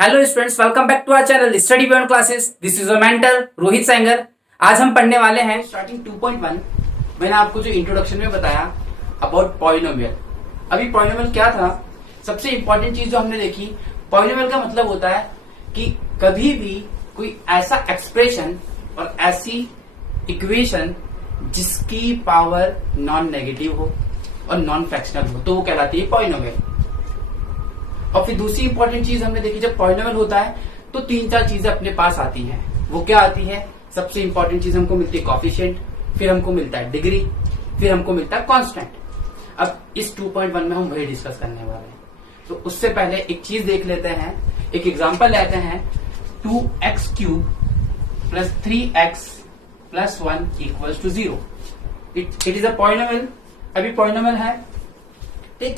Hello students, welcome back to our channel Study Beyond Classes. This is your mentor Rohit Sengar. आज हम पढ़ने वाले हैं स्टार्टिंग 2.1। मैंने आपको जो इंट्रोडक्शन में बताया अबाउट पॉलिनोमियल। अभी पॉलिनोमियल क्या था, सबसे इंपॉर्टेंट चीज जो हमने देखी, पॉलिनोमियल का मतलब होता है कि कभी भी कोई ऐसा एक्सप्रेशन और ऐसी इक्वेशन जिसकी पावर नॉन नेगेटिव हो और नॉन फ्रैक्शनल हो तो वो कहलाती है पॉलिनोमियल। और फिर दूसरी इंपॉर्टेंट चीज हमने देखी, जब पॉलिनोमियल होता है तो तीन चार चीजें अपने पास आती हैं। वो क्या आती है? सबसे इंपॉर्टेंट चीज हमको मिलती है कॉफिशिएंट, फिर हमको मिलता है डिग्री, फिर हमको मिलता है कांस्टेंट। अब इस 2.1 में हम वही डिस्कस करने वाले हैं। तो उससे पहले एक चीज देख लेते हैं, एक एग्जाम्पल लेते हैं। 2x³ plus 3x plus 1 equals to 0। It is a polynomial. अभी पॉलिनोमियल है, ठीक।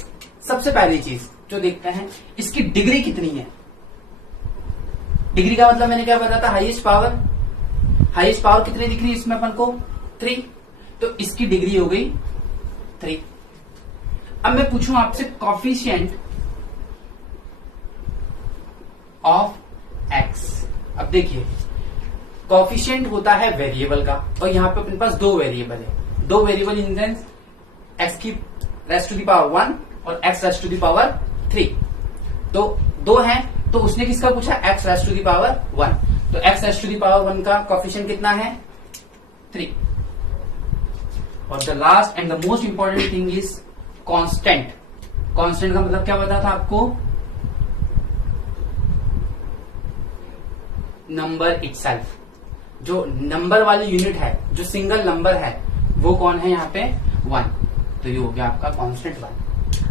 सबसे पहली चीज जो देखते हैं, इसकी डिग्री कितनी है। डिग्री का मतलब मैंने क्या बताया था, हाईएस्ट पावर। हाईएस्ट पावर कितनी दिख रही है इसमें अपन को? 3। तो इसकी डिग्री हो गई 3। अब मैं पूछूं आपसे कॉफिशिएंट ऑफ x। अब देखिए, कॉफिशिएंट होता है वेरिएबल का, और यहां पे अपने पास दो वेरिएबल है। दो वेरिएबल इन सेंस x की रेस्ट टू द पावर 1 और x raised to the power 3। तो दो हैं, तो उसने किसका पूछा? x raised to the power 1। तो x raised to the power 1 का कोएफिशिएंट कितना है? 3। और the last and the most important thing is constant. Constant का मतलब क्या बताया था आपको? Number itself. जो नंबर वाली यूनिट है, जो सिंगल नंबर है, वो कौन है यहाँ पे? 1। तो ये हो गया आपका कांस्टेंट 1।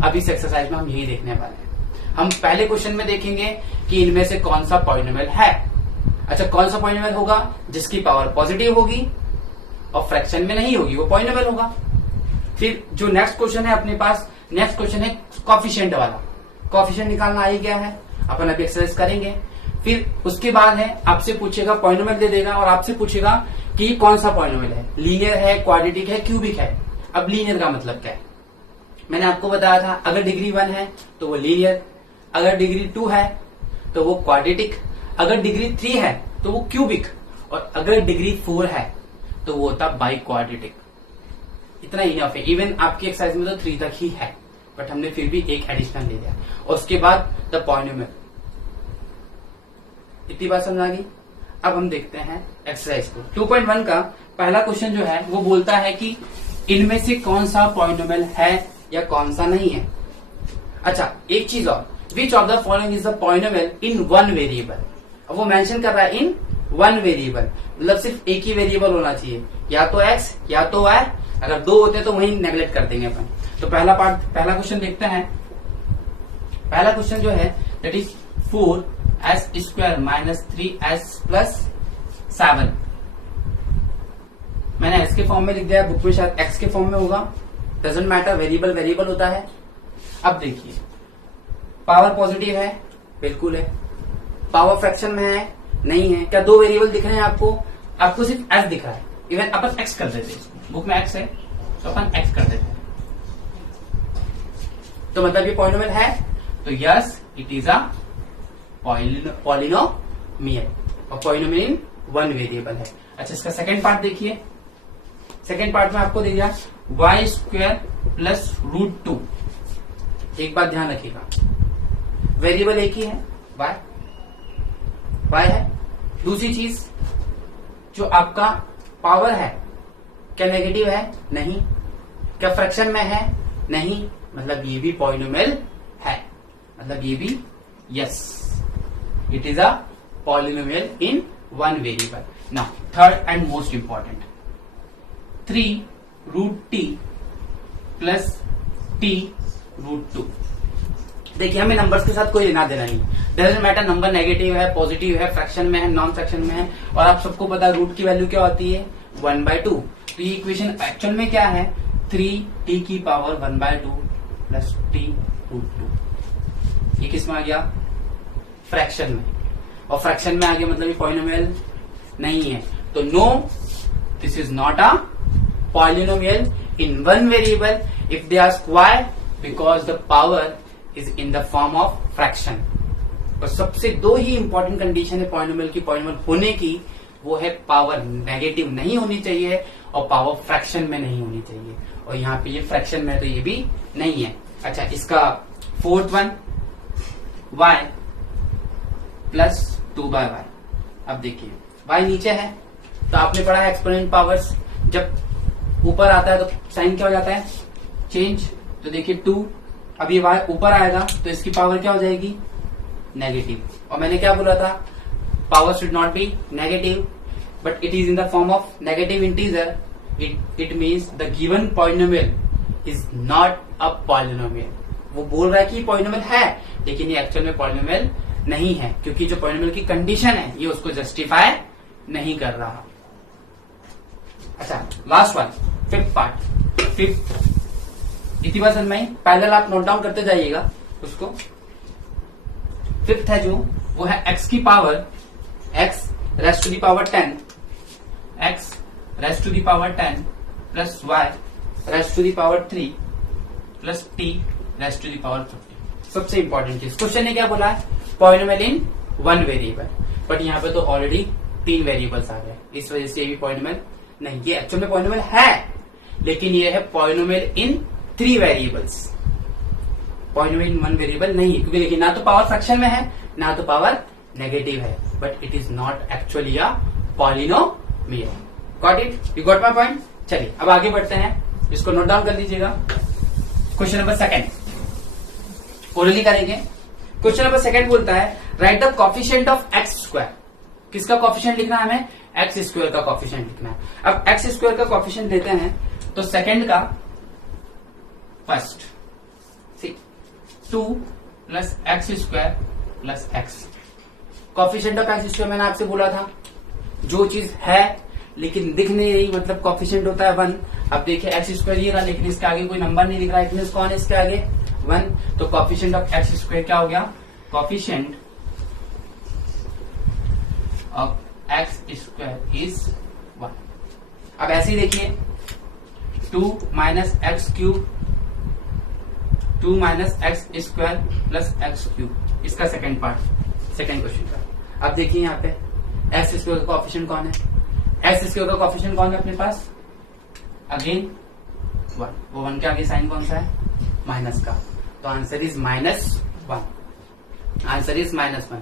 अब इस एक्सरसाइज में हम यही देखने वाले हैं। हम पहले क्वेश्चन में देखेंगे कि इनमें से कौन सा पॉलिनोमियल है। अच्छा, कौन सा पॉलिनोमियल होगा जिसकी पावर पॉजिटिव होगी और फ्रैक्शन में नहीं होगी, वो पॉलिनोमियल होगा। फिर जो नेक्स्ट क्वेश्चन है अपने पास, नेक्स्ट क्वेश्चन है कॉफिशिएंट वाला। कॉफिशिएंट निकालना आ ही गया है, अपन अभी एक्सरसाइज करेंगे। फिर उसके बाद है, आपसे पूछेगा, पॉलिनोमियल दे देगा और आपसे पूछेगा कि कौन सा पॉलिनोमियल है, लीनियर है, क्वाड्रेटिक है, क्यूबिक है। अब लीनियर का मतलब क्या है? मैंने आपको बताया था, अगर डिग्री 1 है तो वो लीनियर, अगर डिग्री 2 है तो वो क्वाड्रेटिक, अगर डिग्री 3 है तो वो क्यूबिक, और अगर डिग्री 4 है तो वो होता बाई क्वाड्रेटिक। इतना ही इनफ है। इवन आपकी एक्सरसाइज में तो 3 तक ही है, बट हमने फिर भी एक एडिशनल ले लिया। और उसके बाद द पॉलिनोमियल। इतनी बात समझ आ गई। अब हम देखते हैं एक्सरसाइज को। 2.1 का पहला क्वेश्चन जो है वो बोलता है कि इनमें से कौन सा पॉलिनोमियल है या कौन सा नहीं है। अच्छा, एक चीज और, which of the following is the polynomial in one variable. अब वो मेंशन कर रहा है इन वन वेरिएबल, मतलब सिर्फ एक ही वेरिएबल होना चाहिए, या तो x या तो y। अगर दो होते तो वही नेग्लेक्ट कर देंगे अपन। तो पहला क्वेश्चन देखते हैं। पहला क्वेश्चन जो है that is 4s² minus 3s plus 7। मैंने s के फॉर्म में लिख दिया, बुक में शायद x के फॉर्म में होगा, डजेंट मैटर, वेरिएबल वेरिएबल होता है। अब देखिए, पावर पॉजिटिव है, बिल्कुल है। पावर फ्रैक्शन में है, नहीं है। क्या दो वेरिएबल दिख रहे हैं आपको? आपको सिर्फ s दिख रहा है। इवन अपन x कर देते हैं, बुक में x है तो अपन x कर देते हैं। तो मतलब ये पॉलिनोमियल है, तो yes it is a polynomial, और पॉलिनोमियल इन वन वेरिएबल है। अच्छा, इसका सेकेंड पार्ट देखिए। सेकेंड पार्ट में आपको दिख गया y² प्लस √2। एक बात ध्यान रखिएगा, वेरिएबल एक ही है, y है। दूसरी चीज, जो आपका पावर है, क्या नेगेटिव है? नहीं। क्या फ्रैक्शन में है? नहीं। मतलब ये भी पॉलिनोमियल है, मतलब ये भी yes, it is a polynomial in one variable. Now third and most important, 3√t plus t√2। देखिए, हमें नंबर्स के साथ कोई लेना देना नहीं, डजंट मैटर नंबर नेगेटिव है, पॉजिटिव है, फ्रैक्शन में है, नॉन फ्रैक्शन में है। और आप सबको पता है रूट की वैल्यू क्या होती है? 1/2। तो ये इक्वेशन एक्चुअल में क्या है? 3t की पावर 1/2 प्लस t√2। ये किस में आ गया? फ्रैक्शन में। और फ्रैक्शन में आ गया मतलब ये पॉलिनोमियल नहीं है। तो no, this is not a polynomial in one variable if they ask why, because the power is in the form of fraction. और सबसे दो ही इंपॉर्टेंट कंडीशन है पॉलिनोमियल की, पॉलिनोमियल होने की, वो है पावर नेगेटिव नहीं होनी चाहिए और पावर फ्रैक्शन में नहीं होनी चाहिए, और यहाँ पे ये फ्रैक्शन में तो ये भी नहीं है। अच्छा, इसका fourth one y plus 2/y। अब देखिए y नीचे है तो आपने पढ़ा है एक्सपोनेंट पावर्स, जब ऊपर आता है तो साइन क्या हो जाता है, चेंज। तो देखिए 2, अब ये y ऊपर आएगा तो इसकी पावर क्या हो जाएगी, नेगेटिव। और मैंने क्या बोला था, power should not be negative but it is in the form of negative integer, it means the given polynomial is not a polynomial. वो बोल रहा है कि पॉलिनोमियल है लेकिन ये एक्चुअल में पॉलिनोमियल नहीं है, क्योंकि जो पॉलिनोमियल की कंडीशन है ये उसको जस्टिफाई नहीं कर रहा। अच्छा, last one, fifth part, fifth इतनी बार समझ में, पैरेलल आप नोट डाउन करते जाइएगा उसको। फिफ्थ है जो, वो है x की power, x raised to the power 10, x raised to the power 10 plus y raised to the power 3 plus t raised to the power 50। सबसे इंपॉर्टेंट चीज, क्वेश्चन ने क्या बोला है, polynomial in one variable, but यहाँ पे तो ऑलरेडी 3 वेरिएबल्स आ गए, इस वजह से ये भी पॉलिनोमियल नहीं, ये एक्चुअल में पॉलिनोमियल है लेकिन ये है polynomial in 3 variables, polynomial in one variable नहीं, क्योंकि देखिए ना तो पावर फ्रैक्शन में है ना तो पावर नेगेटिव है, but it is not actually a polynomial. Got it, you got my point. चलिए अब आगे बढ़ते हैं, इसको नोट डाउन कर लीजिएगा। क्वेश्चन नंबर सेकंड ओरली करेंगे। क्वेश्चन नंबर सेकंड बोलता है right the coefficient of x square. किसका कोफिशिएंट लिखना है हमें, एक्स स्क्वायर का कोफिशिएंट लिखना है। अब एक्स स्क्वायर का कोफिशिएंट लेते हैं तो सेकंड का first 2 plus x square plus x. Coefficient of x square मैंने आपसे बोला था जो चीज है लेकिन दिख नहीं रही, मतलब कोफिशिएंट होता है 1। अब देखिए एक्स स्क्वायर ये रहा लेकिन इसके आगे कोई नंबर नहीं दिख रहा, इट मींस कौन है इसके आगे, 1। तो कोफिशिएंट ऑफ एक्स स्क्वायर क्या हो गया, coefficient of x square is 1। अब ऐसे ही देखिए 2 minus x cube, 2 minus x square plus x cube, इसका सेकंड पार्ट, सेकंड क्वेश्चन का। अब देखिए यहाँ पे एक्स स्क्वायर का कोफिशिएंट कौन है, एक्स स्क्वायर का कोफिशिएंट कौन है अपने पास, अगेन 1। वो 1 के आगे साइन कौन सा है, माइनस का, तो answer is -1। Answer is -1।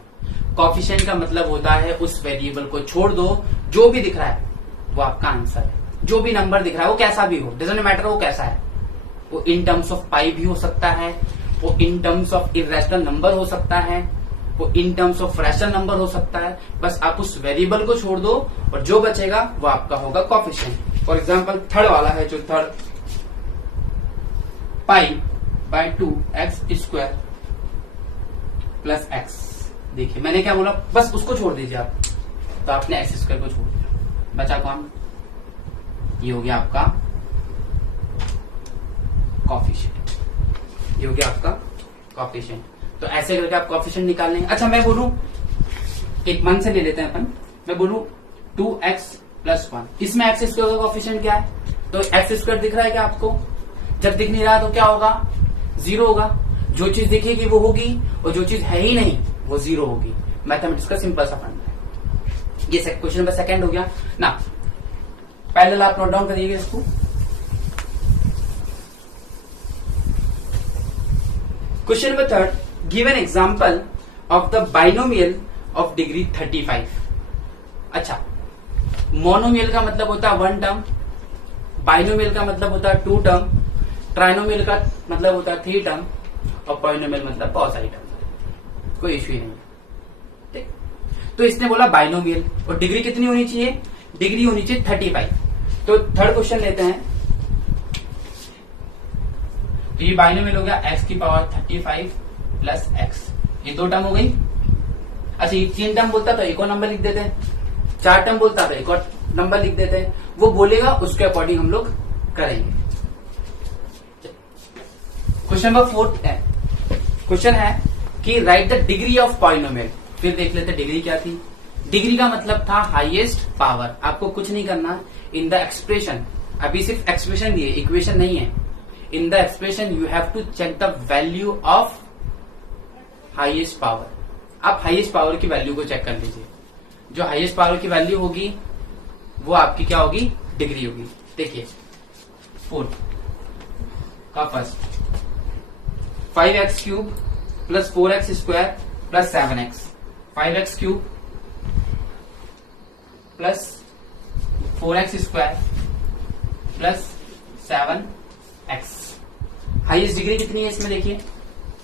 Coefficient का मतलब होता है उस वेरिएबल को छोड़ दो, जो भी दिख रहा है वो आपका आंसर है, जो भी नंबर दिख रहा है वो कैसा भी हो, डजंट मैटर वो कैसा है, वो इन टर्म्स ऑफ पाई भी हो सकता है, वो in terms of irrational number हो सकता है, वो in terms of rational number हो सकता है, बस आप उस वेरिएबल को छोड़ दो और जो बचेगा वो आपका होगा कोफिशिएंट। फॉर एग्जांपल थर्ड वाला है जो third, pi by 2 x square plus x. देखिए मैंने क्या बोला, बस उसको छोड़ दीजिए आप, तो आपने एक्स स्क्वायर को छोड़ दिया, बचा कौन, ये हो गया आपका कोफिशिएंट, ये हो गया आपका कोफिशिएंट। तो ऐसे करके आप कोफिशिएंट निकाल लेंगे। अच्छा मैं बोलूं, एक मन से ले लेते हैं अपन, मैं बोलूं 2x प्लस 1, इसमें एक्स स्क्वायर का कोफिशिएंट क्या है, तो एक्स स्क्वायर दिख रहा है क्या आपको, जब दिख नहीं रहा तो क्या होगा, 0 होगा। जो चीज दिखेगी वो होगी और जो चीज है ही नहीं वो 0 होगी। मैथमेटिक्स का सिंपल सा फंडा है। ये क्वेश्चन नंबर सेकंड हो गया ना, पहले आप नोट डाउन करिएगा इसको। Question number third, give an example of the binomial of degree 35। अच्छा, मोनोमियल का मतलब होता है 1 टर्म, बाइनोमियल का मतलब होता है 2 टर्म, ट्राइनोमियल का मतलब होता है 3 टर्म और पॉलिनोमियल मतलब बहुत सारी टर्म, कोई इश्यू ही नहीं है, ठीक। तो इसने बोला बाइनोमियल और डिग्री कितनी होनी चाहिए, डिग्री होनी चाहिए 35। तो थर्ड क्वेश्चन लेते हैं, तो ये बाइनोमियल हो गया x की पावर 35 प्लस x, ये 2 टर्म हो गई। अच्छा ये 3 टर्म बोलता तो एक और नंबर लिख देते हैं, 4 टर्म बोलता तो एक और नंबर लिख देते हैं, वो बोलेगा उसके अकॉर्डिंग हम लोग करेंगे। क्वेश्चन नंबर 4 है, क्वेश्चन है कि right the degree of polynomial. फिर देख लेते डिग्री क्या थी, डिग्री का मतलब था हाईएस्ट पावर। आपको कुछ नहीं करना, इन द एक्सप्रेशन, अभी सिर्फ एक्सप्रेशन दिए, इक्वेशन नहीं है, in the expression you have to check the value of highest power. आप हाईएस्ट पावर की वैल्यू को चेक कर लीजिए। जो हाईएस्ट पावर की वैल्यू होगी वो आपकी क्या होगी, डिग्री होगी। देखिए 4 का first 5x cube plus 4x square plus 7x, 5x cube plus 4x square plus 7x। Highest degree कितनी है इसमें, देखिए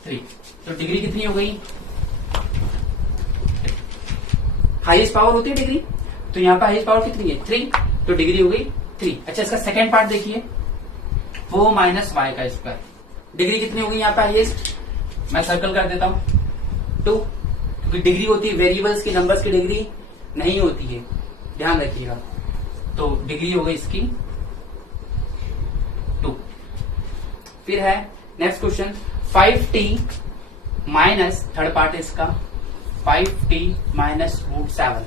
3। तो डिग्री कितनी हो गई, हाईएस्ट पावर होती है डिग्री, तो यहाँ पे हाईएस्ट पावर कितनी है 3, तो डिग्री हो गई 3। अच्छा इसका सेकेंड पार्ट देखिए 4 माइनस वाई का स्क्वायर, डिग्री कितनी हो गई यहाँ पे हाईएस्ट, मैं सर्कल कर देता हूं 2, क्योंकि डिग्री होती है वेरिएबल्स की, नंबर्स की डिग्री नहीं होती है, ध्यान रखिएगा। तो डिग्री हो गई इसकी 2। फिर है next question 5t minus, third part है इसका 5t माइनस √7,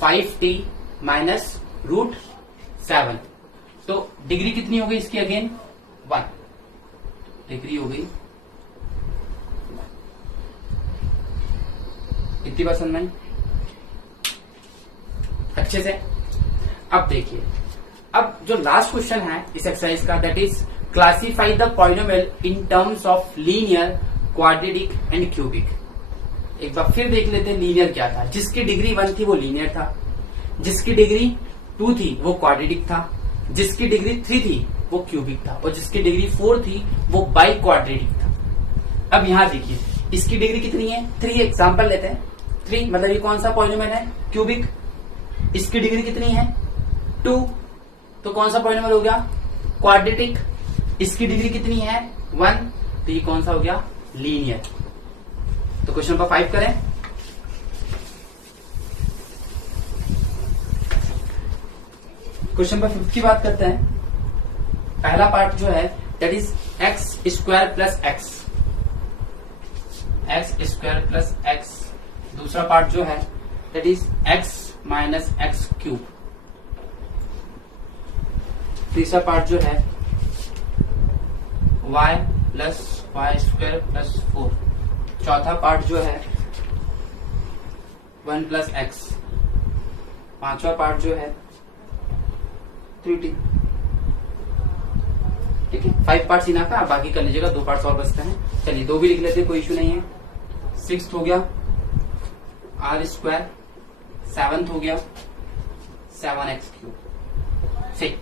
5t माइनस √7। तो डिग्री कितनी हो गई इसकी, अगेन 1, डिग्री हो गई। इतनी बात समझ में अच्छे से। अब देखिए, अब जो लास्ट क्वेश्चन है इस एक्सरसाइज का, that is classify the polynomial in terms of linear, quadratic and cubic. एक बार फिर देख लेते हैं लीनियर क्या था। जिसकी डिग्री 1 थी वो लीनियर था, जिसकी डिग्री 2 थी वो क्वाड्रेटिक था, जिसकी डिग्री 3 थी वो क्यूबिक था, और जिसकी डिग्री 4 थी वो बाई क्वाड्रेटिक था। अब यहां देखिए इसकी डिग्री कितनी है 3, एग्जाम्पल लेते हैं 3, मतलब ये कौन सा पॉलिनोमियल है, क्यूबिक। इसकी डिग्री कितनी है 2, तो कौन सा पॉलिनोमियल हो गया, क्वाड्रेटिक। इसकी डिग्री कितनी है 1, तो ये कौन सा हो गया, लीनियर। तो क्वेश्चन नंबर 5 करें। क्वेश्चन नंबर 5 की बात करते हैं। पहला पार्ट जो है that is x square plus x, x square plus x. दूसरा पार्ट जो है that is x minus x cube. तीसरा पार्ट जो है y plus y square plus 4। चौथा पार्ट जो है 1 प्लस एक्स। पांचवा पार्ट जो है 3t। ठीक है, 5 पार्ट इनफ है, आप बाकी कर लीजिएगा, 2 पार्ट्स और बचते हैं। चलिए 2 भी लिख लेते हैं, कोई इश्यू नहीं है। 6th हो गया r स्क्वायर, 7th हो गया 7x क्यूब। ठीक,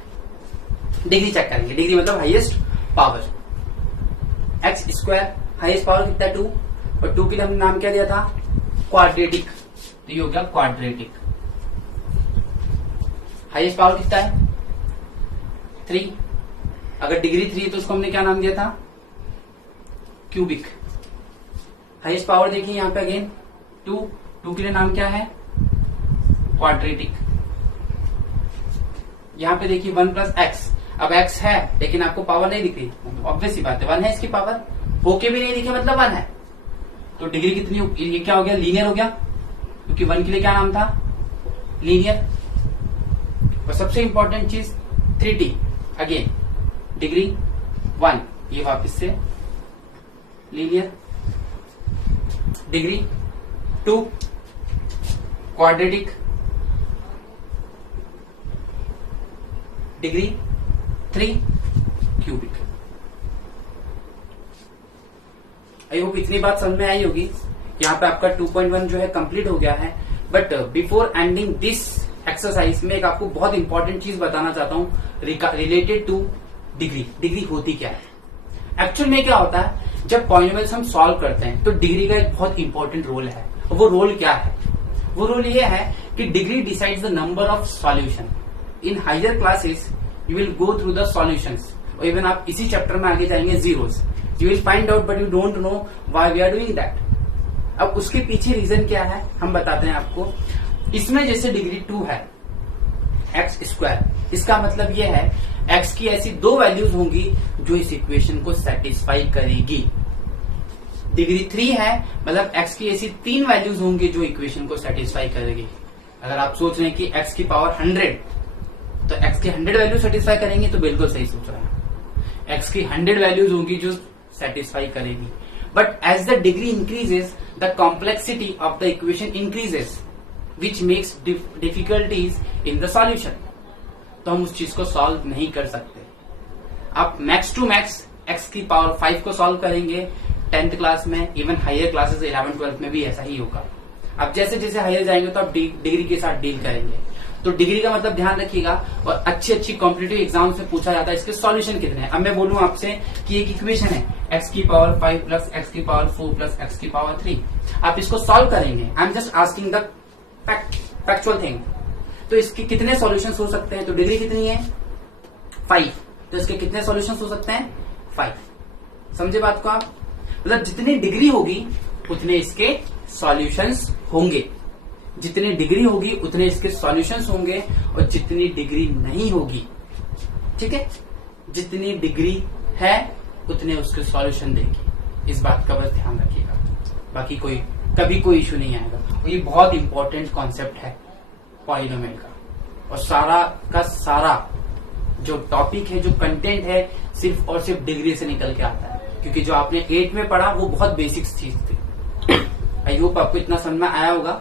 डिग्री चेक करेंगे। डिग्री मतलब highest power. X square highest power कितना है 2, और 2 के लिए हमने नाम क्या दिया था, क्वाड्रेटिक, तो ये हो गया क्वाड्रेटिक। हाईएस्ट पावर कितना है 3, अगर डिग्री 3 है तो उसको हमने क्या नाम दिया था, क्यूबिक। हाईएस्ट पावर देखिए यहां पे अगेन 2 के लिए नाम क्या है, क्वाड्रेटिक। यहां पे देखिए 1 प्लस एक्स, अब x है लेकिन आपको पावर नहीं दिख रही, ऑब्वियस सी बात है 1 है इसकी पावर, होके भी नहीं दिखे मतलब 1 है, तो डिग्री कितनी, ये क्या हो गया, लीनियर हो गया, क्योंकि 1 के लिए क्या नाम था, लीनियर। और सबसे इंपॉर्टेंट चीज 3t, अगेन डिग्री 1, ये वापस से linear. Degree 2 quadratic, degree 3 cubic. I hope इतनी बात समझ में आई होगी। यहाँ पे आपका 2.1 जो है कंप्लीट हो गया है। But before ending this exercise में एक आपको बहुत इंपॉर्टेंट चीज बताना चाहता हूँ रिलेटेड टू डिग्री। डिग्री होती क्या है एक्चुअल में, क्या होता है जब पॉलिनोमियल्स हम सॉल्व करते हैं तो डिग्री का एक बहुत इंपॉर्टेंट रोल है। वो रोल क्या है, वो रोल ये है कि degree decides the number of solution. In higher classes you will go through the solutions, और इवन आप इसी चैप्टर में आगे जाएंगे zeros, you will find out but you don't know why we are doing that. अब उसके पीछे reason क्या है हम बताते हैं आपको। इसमें जैसे डिग्री 2 है एक्स स्क्वायर, इसका मतलब ये है एक्स की ऐसी 2 वैल्यूज होंगी जो इस इक्वेशन को सेटिस्फाई करेगी। डिग्री 3 है मतलब एक्स की ऐसी 3 वैल्यूज होंगी जो इक्वेशन को सेटिस्फाई करेगी। अगर आप सोच रहे हैं कि एक्स की पावर 100, तो एक्स की 100 वैल्यू सेटिस्फाई करेंगे, तो बिल्कुल सही सोच रहे हैं। एक्स की 100 वैल्यूज होंगी जो सेटिस्फाई करेगी। but as the degree increases the complexity of the equation increases which makes difficulties in the solution. तो हम उस चीज को सॉल्व नहीं कर सकते. आप मैक्स टू मैक्स x की पावर 5 को सॉल्व करेंगे 10th क्लास में, इवन हायर क्लासेस 11 12 में भी ऐसा ही होगा. अब जैसे जैसे हायर जाएंगे तो आप डिग्री के साथ डील करेंगे. तो डिग्री का मतलब ध्यान रखिएगा. और अच्छी कॉम्पिटिटिव एग्जाम से पूछा जाता है इसके सॉल्यूशन कितने हैं. अब मैं बोलूं आपसे कि एक इक्वेशन है x की पावर 5 प्लस x की पावर 4 प्लस x की पावर 3. आप इसको सॉल्व करेंगे. I am just asking the factual thing. तो इसके कितने सॉल्यूशंस हो सकते हैं. तो डिग्री कितनी है 5. तो इसके कितने सॉल्यूशंस हो सकते हैं 5. समझे बात को आप. मतलब जितनी डिग्री होगी उतने इसके सॉल्यूशंस होंगे. जितनी डिग्री होगी उतने इसके सॉल्यूशंस होंगे. और जितनी डिग्री नहीं होगी, ठीक है, जितनी डिग्री है उतने उसके सॉल्यूशन देगी. इस बात का बस ध्यान रखिएगा. बाकी कभी कोई इशू नहीं आएगा. और ये बहुत इंपॉर्टेंट कॉन्सेप्ट है पॉलिनोमियल का. और सारा का सारा जो टॉपिक है, जो कंटेंट है, सिर्फ और सिर्फ डिग्री से निकल के आता है. क्योंकि जो आपने 8 में पढ़ा वो बहुत बेसिक्स चीज थी. आई होप आपको इतना समझ में आया होगा.